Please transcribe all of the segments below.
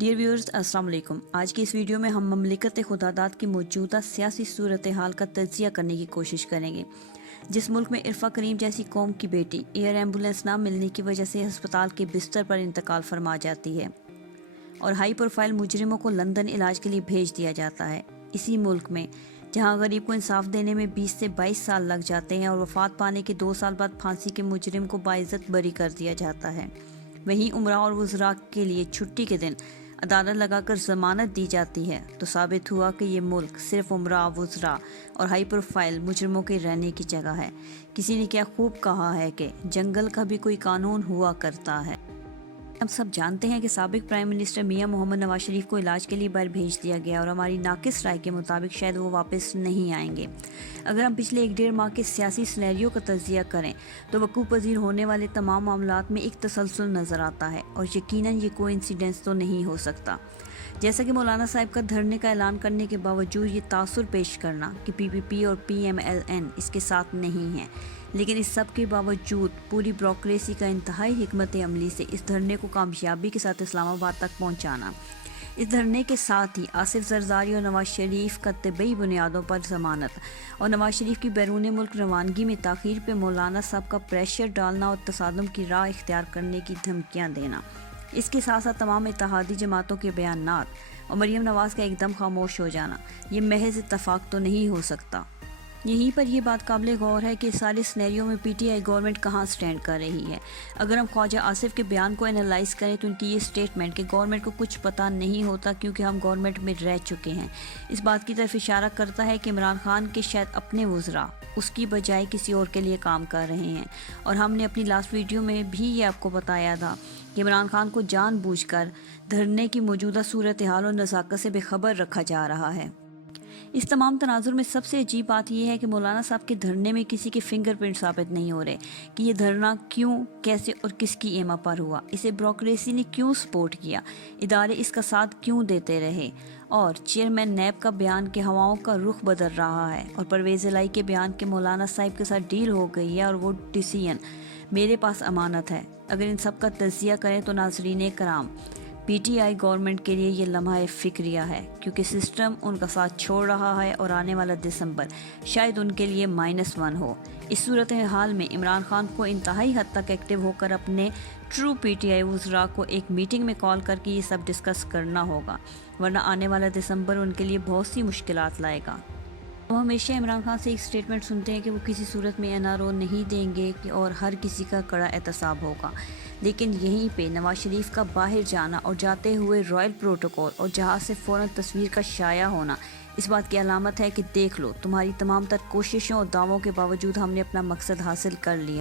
Dear viewers السلام علیکم۔ آج کی اس ویڈیو میں ہم مملکت خداداد کی موجودہ سیاسی صورتحال کا تجزیہ کرنے کی کوشش کریں گے۔ جس ملک میں عرفہ کریم جیسی قوم کی بیٹی ایئر ایمبولینس نہ ملنے کی وجہ سے ہسپتال کے بستر پر انتقال فرما جاتی ہے اور ہائی پروفائل مجرموں کو لندن علاج کے لیے بھیج دیا جاتا ہے، اسی ملک میں جہاں غریب کو انصاف دینے میں 20 سے 22 سال لگ جاتے ہیں اور وفات پانے کے 2 سال بعد پھانسی کے مجرم کو باعزت بری کر دیا جاتا ہے، وہیں عمرہ اور وزراء کے لیے چھٹی کے دن عدالت لگا کر ضمانت دی جاتی ہے، تو ثابت ہوا کہ یہ ملک صرف عمرہ، وزراء اور ہائی پروفائل مجرموں کے رہنے کی جگہ ہے۔ کسی نے کیا خوب کہا ہے کہ جنگل کا بھی کوئی قانون ہوا کرتا ہے۔ ہم سب جانتے ہیں کہ سابق پرائم منسٹر میاں محمد نواز شریف کو علاج کے لیے باہر بھیج دیا گیا اور ہماری ناقص رائے کے مطابق شاید وہ واپس نہیں آئیں گے۔ اگر ہم پچھلے 1.5 ماہ کے سیاسی سینیریو کا تجزیہ کریں تو وقوع پذیر ہونے والے تمام معاملات میں ایک تسلسل نظر آتا ہے اور یقیناً یہ کوئی انسیڈنس تو نہیں ہو سکتا۔ جیسا کہ مولانا صاحب کا دھرنے کا اعلان کرنے کے باوجود یہ تاثر پیش کرنا کہ پی پی پی اور پی ایم ایل این اس کے ساتھ نہیں ہیں، لیکن اس سب کے باوجود پوری بیوروکریسی کا انتہائی حکمت عملی سے اس دھرنے کو کامیابی کے ساتھ اسلام آباد تک پہنچانا۔ اس دھرنے کے ساتھ ہی آصف زرداری اور نواز شریف کا طبی بنیادوں پر ضمانت اور نواز شریف کی بیرون ملک روانگی میں تاخیر پہ مولانا صاحب کا پریشر ڈالنا اور تصادم کی راہ اختیار کرنے کی دھمکیاں دینا، اس کے ساتھ ساتھ تمام اتحادی جماعتوں کے بیانات اور مریم نواز کا ایک دم خاموش ہو جانا، یہ محض اتفاق تو نہیں ہو سکتا۔ یہیں پر یہ بات قابل غور ہے کہ سارے سینیریو میں پی ٹی آئی گورنمنٹ کہاں سٹینڈ کر رہی ہے۔ اگر ہم خواجہ آصف کے بیان کو انالائز کریں تو ان کی یہ سٹیٹمنٹ کہ گورنمنٹ کو کچھ پتہ نہیں ہوتا کیونکہ ہم گورنمنٹ میں رہ چکے ہیں، اس بات کی طرف اشارہ کرتا ہے کہ عمران خان کے شاید اپنے وزراء اس کی بجائے کسی اور کے لیے کام کر رہے ہیں، اور ہم نے اپنی لاسٹ ویڈیو میں بھی یہ آپ کو بتایا تھا کہ عمران خان کو جان بوجھ کر دھرنے کی موجودہ صورتحال اور نزاکت سے بے خبر رکھا جا رہا ہے۔ اس تمام تناظر میں سب سے عجیب بات یہ ہے کہ مولانا صاحب کے دھرنے میں کسی کے فنگر پرنٹ ثابت نہیں ہو رہے کہ یہ دھرنا کیوں، کیسے اور کس کی ایما پر ہوا، اسے بیوروکریسی نے کیوں سپورٹ کیا، ادارے اس کا ساتھ کیوں دیتے رہے، اور چیئرمین نیب کا بیان کہ ہواؤں کا رخ بدل رہا ہے، اور پرویز الہی کے بیان کہ مولانا صاحب کے ساتھ ڈیل ہو گئی ہے اور وہ ڈیسیژن میرے پاس امانت ہے۔ اگر ان سب کا تجزیہ کریں تو ناظرین کرام، پی ٹی آئی گورنمنٹ کے لیے یہ لمحہ فکریہ ہے، کیونکہ سسٹم ان کا ساتھ چھوڑ رہا ہے اور آنے والا دسمبر شاید ان کے لیے -1 ہو۔ اس صورتحال میں عمران خان کو انتہائی حد تک ایکٹیو ہو کر اپنے ٹرو پی ٹی آئی وزراء کو ایک میٹنگ میں کال کر کے یہ سب ڈسکس کرنا ہوگا، ورنہ آنے والا دسمبر ان کے لیے بہت سی مشکلات لائے گا۔ ہم ہمیشہ عمران خان سے ایک سٹیٹمنٹ سنتے ہیں کہ وہ کسی صورت میں این آر او نہیں دیں گے اور ہر کسی کا کڑا احتساب ہوگا، لیکن یہیں پہ نواز شریف کا باہر جانا اور جاتے ہوئے رائل پروٹوکول اور جہاز سے فوراً تصویر کا شائع ہونا اس بات کی علامت ہے کہ دیکھ لو، تمہاری تمام تر کوششوں اور دعووں کے باوجود ہم نے اپنا مقصد حاصل کر لیا۔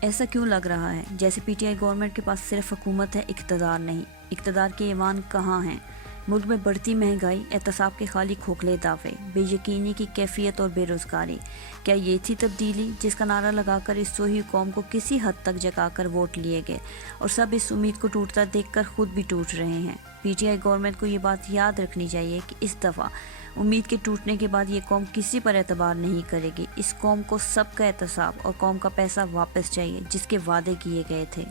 ایسا کیوں لگ رہا ہے جیسے پی ٹی آئی گورنمنٹ کے پاس صرف حکومت ہے، اقتدار نہیں؟ اقتدار کے ایوان کہاں ہیں؟ ملک میں بڑھتی مہنگائی، احتساب کے خالی کھوکھلے دعوے، بے یقینی کی کیفیت اور بے روزگاری، کیا یہ تھی تبدیلی جس کا نعرہ لگا کر اس سوہی قوم کو کسی حد تک جگا کر ووٹ لیے گئے، اور سب اس امید کو ٹوٹتا دیکھ کر خود بھی ٹوٹ رہے ہیں؟ پی ٹی آئی گورنمنٹ کو یہ بات یاد رکھنی چاہیے کہ اس دفعہ امید کے ٹوٹنے کے بعد یہ قوم کسی پر اعتبار نہیں کرے گی۔ اس قوم کو سب کا احتساب اور قوم کا پیسہ واپس چاہیے جس کے وعدے کیے گئے تھے۔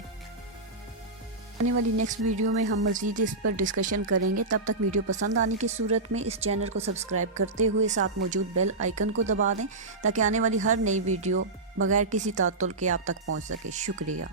آنے والی نیکسٹ ویڈیو میں ہم مزید اس پر ڈسکشن کریں گے۔ تب تک ویڈیو پسند آنے کی صورت میں اس چینل کو سبسکرائب کرتے ہوئے ساتھ موجود بیل آئیکن کو دبا دیں تاکہ آنے والی ہر نئی ویڈیو بغیر کسی تعطل کے آپ تک پہنچ سکے۔ شکریہ۔